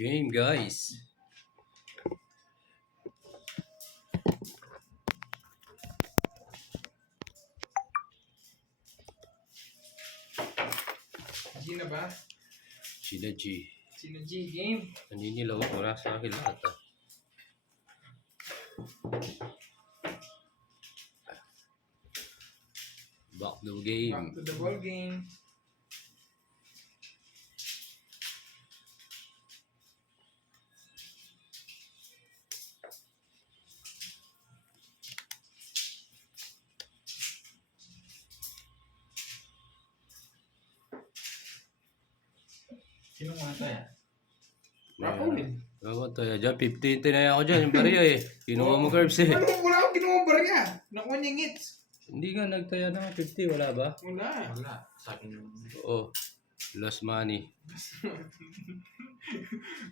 Game, guys. G na ba? Sina G. Sino G? Game? Naninilaw. Wala sa akin lahat ah. Back to the game. Back to the ball game. Sino muna tayo? Rapawin. Ako tayo dyan. 15 na ako dyan. Yung bariya eh. Kinuha mo curbs eh. Wala akong ginawa ba niya? Nakuha niya ngits. Hindi nga nagtaya na 50. Wala ba? Wala. Wala. Sa akin yung... Oo. Lost money.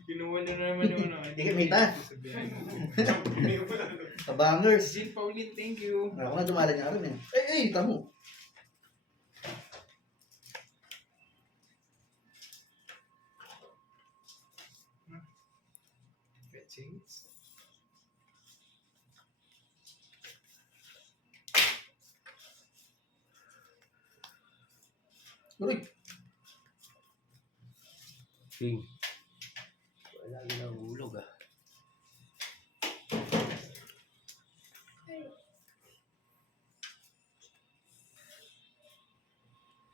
Kinuha niya na naman yung ano. Hindi kita. Kabangers. Jean Pauline, thank you. Ako na dumala niya rin eh. Tamo. Fetchings. Uy. King. Wala na hulog ah.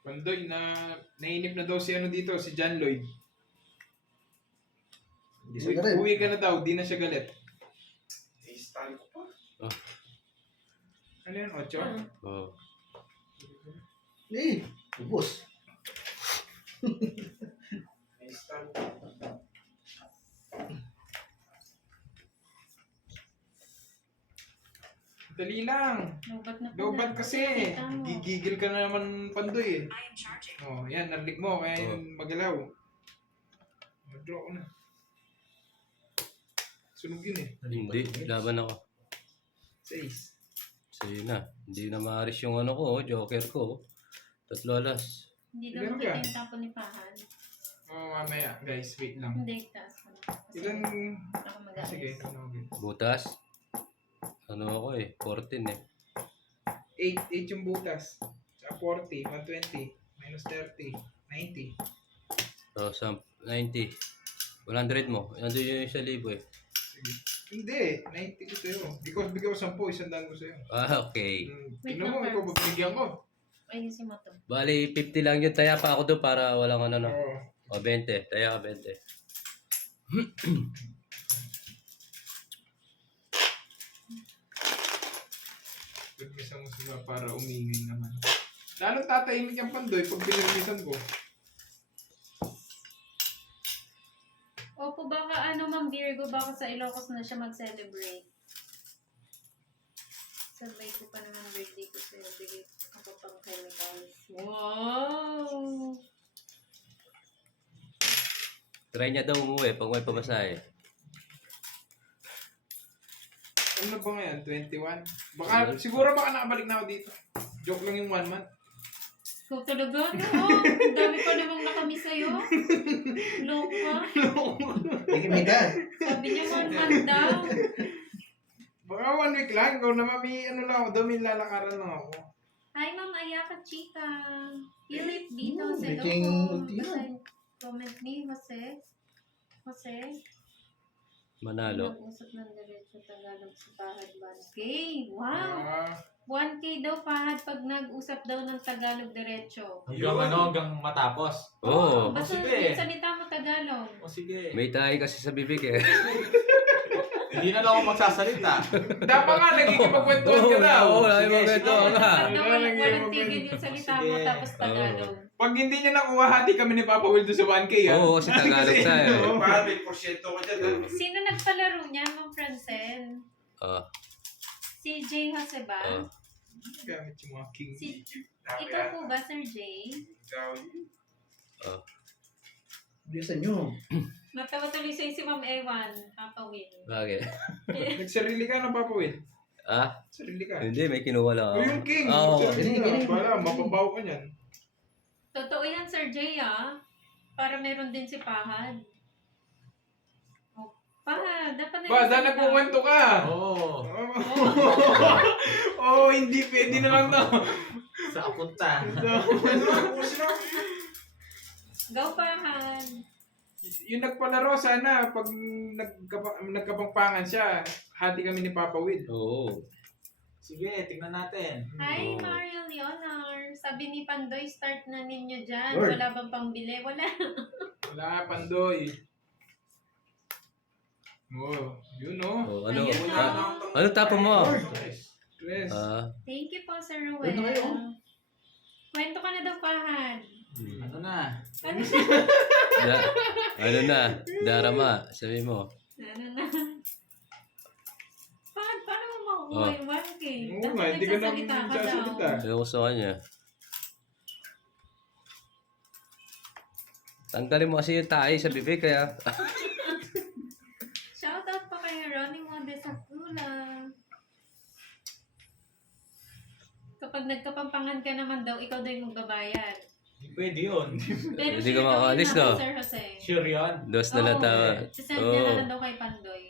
Pandoy, nainip na daw si ano dito, si John Lloyd. Hindi siya galit. Uwi ka na daw, di na siya galit. I-style ko pa. Oh. Ano yun, Ocho? Oh. Ubus. I-style ko. Dali lang. Lobat na Lobat kasi. Kita mo. Gigigil ka na naman, Pandoy eh. Oh, yan, narinig mo, kaya Oh. yun magalaw. Mag-draw ko na. Sunog yun eh. Hindi. Laban ako. 6. Sa'yo na. Hindi na maaris yung ano ko. Joker ko. Tatlo alas. Hindi Ilan daw ka? makita yung tapo ni Pahan. Oh, mamaya, guys, wait lang. Hindi, taas ko na. Kasi Ilan? ako mag-aalis. Sige, tanongin. Butas. Ano ako eh. 14 eh. 8 yung butas. Sa 40, 120, minus 30, 90. So, 90. 100 mo. Nandun yung 1,000 eh. Sige. Hindi, 90 ko sa'yo. Because bigyan ko 10, 100 ko sa'yo. Ah, okay. Wait Tingnan mo, lang, ikaw Carlos. babigyan ko. Ayusin mo to. Bali, 50 lang yun. Taya pa ako doon para walang ano. Oo. O, 20. Taya ka 20. Pagmisan mo sila para umingay naman. Lalong tatahimik ang Pandoy pag pinagmisan ko. Opo, baka ano, Ma'am Virgo, baka sa Ilocos na siya mag-celebrate. Sabay ko pa naman birthday ko sa'yo. Bigay ako pang chemicals. Wow! Try niya daw umuwi pag may pamasahe. Ano ba ngayon? 21? Baka, siguro baka nakabalik na ako dito. Joke lang yung 1 month. Ikaw talaga, no? Ang dami pa namang nakami sa'yo. Loka. Hindi kita. Sabi niya 1 month daw. Baka 1 week lang. Ikaw naman, may ano lang ako daw, may lalakaran lang ako. Hi, Ma'am Ayaka Chica. Philip Dito, Oh, hello meeting po. ulti yan. Kasi comment ni Jose. Jose, Manalo. nag-usap ng diretso Tagalog sa Pahad 1K. Wow! Ah, 1K daw Pahad pag nag-usap daw ng Tagalog diretso. Hanggang ano, hanggang matapos. Oo. Basta sige. yung salita mo Tagalog. O sige. May tayo kasi sa bibig eh. Hindi na lang ako magsasalita. dapat nga, nagkikipagkwentuhan ka daw. Oo, lagi Sige, mo ganito sige. nga. Walang tigil yung salita mo Sige. tapos Tagalog. Pag hindi niya nakuha, hati kami ni Papa Will doon sa 1K, ha? Oo, kasi Tagalog tayo. Oo. Para may porsyento ko dyan. Sino nagpalaro niya, Ma'am Francel? Ah, Si Jay Jose ba? ah. Gamit yung mga king. Si, ikaw po ba, Sir Jay? Bilisan nyo. Natawa tuloy sa'yo si Ma'am Ewan, Papa Will. Bakit? Nagsarili ka na, Papa Will? Ah, Sarili ka. hindi. May kinuha lang O ako. yung king. Oo. Sarili ka. Gini. Bala, mapabaw ka niyan. Totoo yan, Sir Jay, ah. Para meron din si Pahad. na Ba, yung saan salita. nagkukwento ka? Oo. Oo, hindi pwede na lang to. Sa punta. Go pahan. Yung nagpalaro sana, pag nagkapangpangan siya, hati kami ni Papa Will. Oo. Sige, tingnan natin. Hi, Oo. Mario Leonor. Sabi ni Pandoy, start na ninyo dyan. Lord. Wala bang pangbili? Wala. Wala, Pandoy. Oh, yun Oh, ano? Ayun Ah, na. ano tapo mo? Stress. Thank you po, Sir Ano Ruel. kayo? Kwento ka na daw, pahan. Ano na? Ano siya? Ano na? Darama, sabi mo. Ano na? Paano mo makukuha yung 1K? Oo Dapat nga, hindi ka na nagsasalita ka nagsasalita. daw. Sabi ko sa kanya. Tanggalin mo kasi yung tayo sa bibig kaya. Shoutout pa kay Ronnie Mode sa Kula. Kapag nagkapampangan ka naman daw, ikaw daw yung magbabayad. Hindi pwede yun. Pero Hindi ka sure daw makakaalis, yun no? ako, Sir Jose. Sure yun. Dos na lang tawa. Sisend niya na Oo. lang daw kay Pandoy.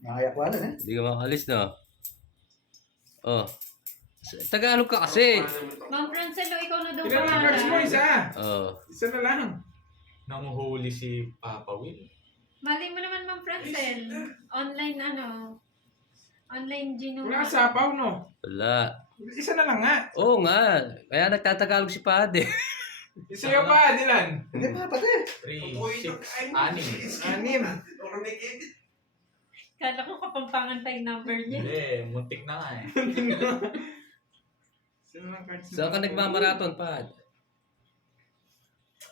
Nakayakwalan eh. Hindi ka makalis, no? Oh. Tagalog ka kasi. Ma'am Francelo, ikaw na daw Ilan ang cards mo? Isa. Oh. Isa na lang. Nanguhuli si Papa Will. Mali mo naman, Ma'am Francel. Online Online Gino. Wala ka sapaw, no? Wala. Isa na lang nga. Oo nga. Kaya nagtatagalog si Pade. Isa yung pa, Dylan. Hindi pa, pati. 3, 6, 6. Anim. Kala ko kapampangan pa yung number niya. Hindi, muntik na nga eh. Isa na lang cards. Saan ka nagmamaraton, Pad?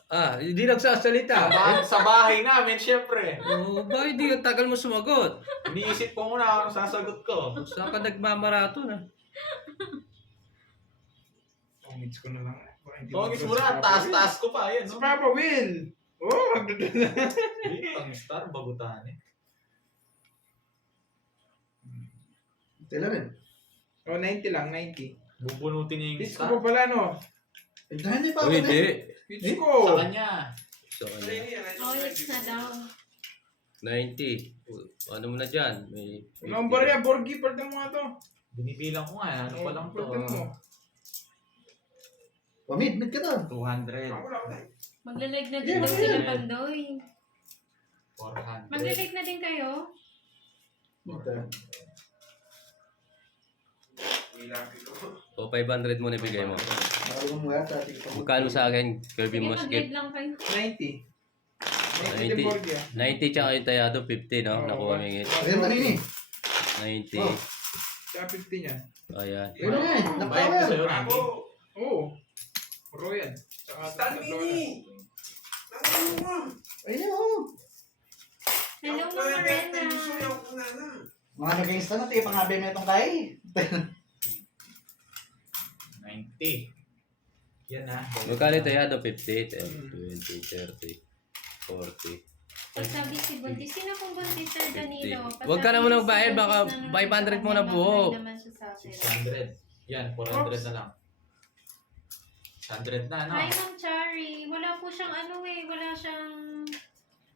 Ah, hindi nagsasalita. Sa bahay namin, syempre. Oh, bakit hindi ang tagal mo sumagot? Iniisip ko muna anong sasagot ko. Saan ka nagmamaraton, ah? Pongits ko na lang. Baka hindi Tongis mag- mo na, taas-taas ko pa. Ayan, Si no? Papa Will. Oh, magdadala. Hindi, pang-star, bagutan eh. Tila rin. Oh, 90 lang, 90. Bubunutin niya yung Hits star. ko pa pala, no? Eh, dahil niya pa Oh, hindi. Hits Eh? ko. Sa kanya. So, ano? Oh, it's na daw. 90. Ano mo na dyan? May... Number yan, Borgi, palitan mo nga to. Binibilang ko nga, ano pa lang to. Palitan mo. Mid ka na. 200, Maglalag na din Yeah, daw yeah. sila Pandoy. 400. Maglalag na din kayo? O, 500 mo na bigay mo. Nakalimutan mo yata. Sige pa. Magkano sa akin, Kirby Sige, Musket? mag-live lang kayo. 90. 90 din 90. Borgi, ah. 90 tsaka yung tayado, 50, no? Oo. Nakuha mo yung Ayun, kanini. 90. Oh. Tsaka 50 niyan. Ayan. Ayun na yan. Bayad ko Nakawer. sa'yo, Randy. Oo. Puro yan. Tsaka Stan Mini! Ayun na, oh. Hello, Mama Rena. Mga nag-insta na, tiyo pangabi mo itong kay. 90. Yan na. Magkano yung tayado? 50, 10, 20, 30, 40. Pagsabi si Buntis, sino pong Buntis, Sir Danilo? Huwag ka naman magbayad, baka 500 mo na buo. Naman siya sa akin. 600. Yan, 400 na lang. 100 na, no? Hi, Ma'am Chari. Wala po siyang wala siyang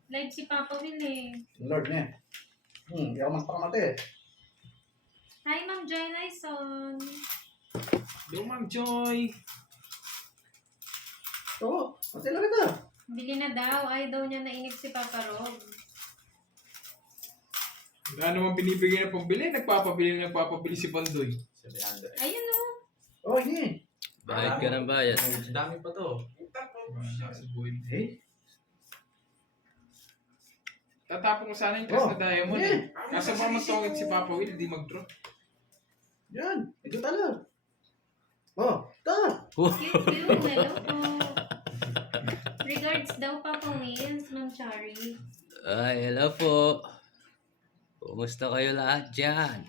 live si Papa Will eh. Lord na yan. Hindi ako magpakamate. Hi, Ma'am Joy Lyson. Yo, Ma'am Joy. Oo, pati lang ito. Bili na daw. Ay daw niya nainip si Papa Rob. Wala naman binibigay na pambili. Nagpapabili si Pandoy. 700. Ayun o. Oh, hindi. Bayad ka ng bayad. Ang dami pa to. Si Boy. Eh? Tatapon ko sana yung tres na diamond eh. eh. Nasa pa matungit si Papa Will, hindi mag-draw. Yan. Ito tala. Oh, ta. Cute. Hello po. Regards daw Papa Wills, Ma'am Chari. Ay, hello po. Kumusta kayo lahat dyan?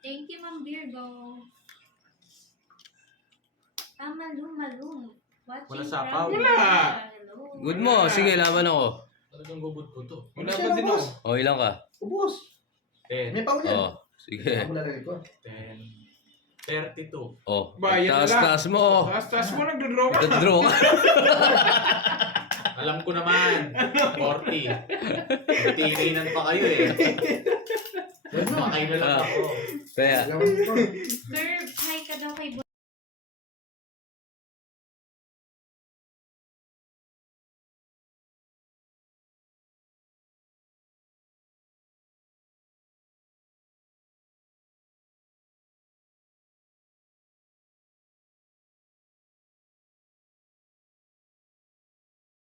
Thank you, Ma'am Virgo. Malum. Watching Wala sapaw. from- Wala. Hello. Good mo. Sige, laban ako. Talagang gubod ko to. Wala Siya pa din boss. ako. O, ilang ka? Ubus. 10, May pao yan. O, sige. Ako lalagay ko. 10, 32. O, Bayad na lang. taas-taas mo. Taas mo, nagdodraw ka. Nagdraw ka. Alam ko naman. 40. Tinginan pa kayo eh. Makay na lang ako. Kaya, Alam mo pa. Sir, hi ka daw kay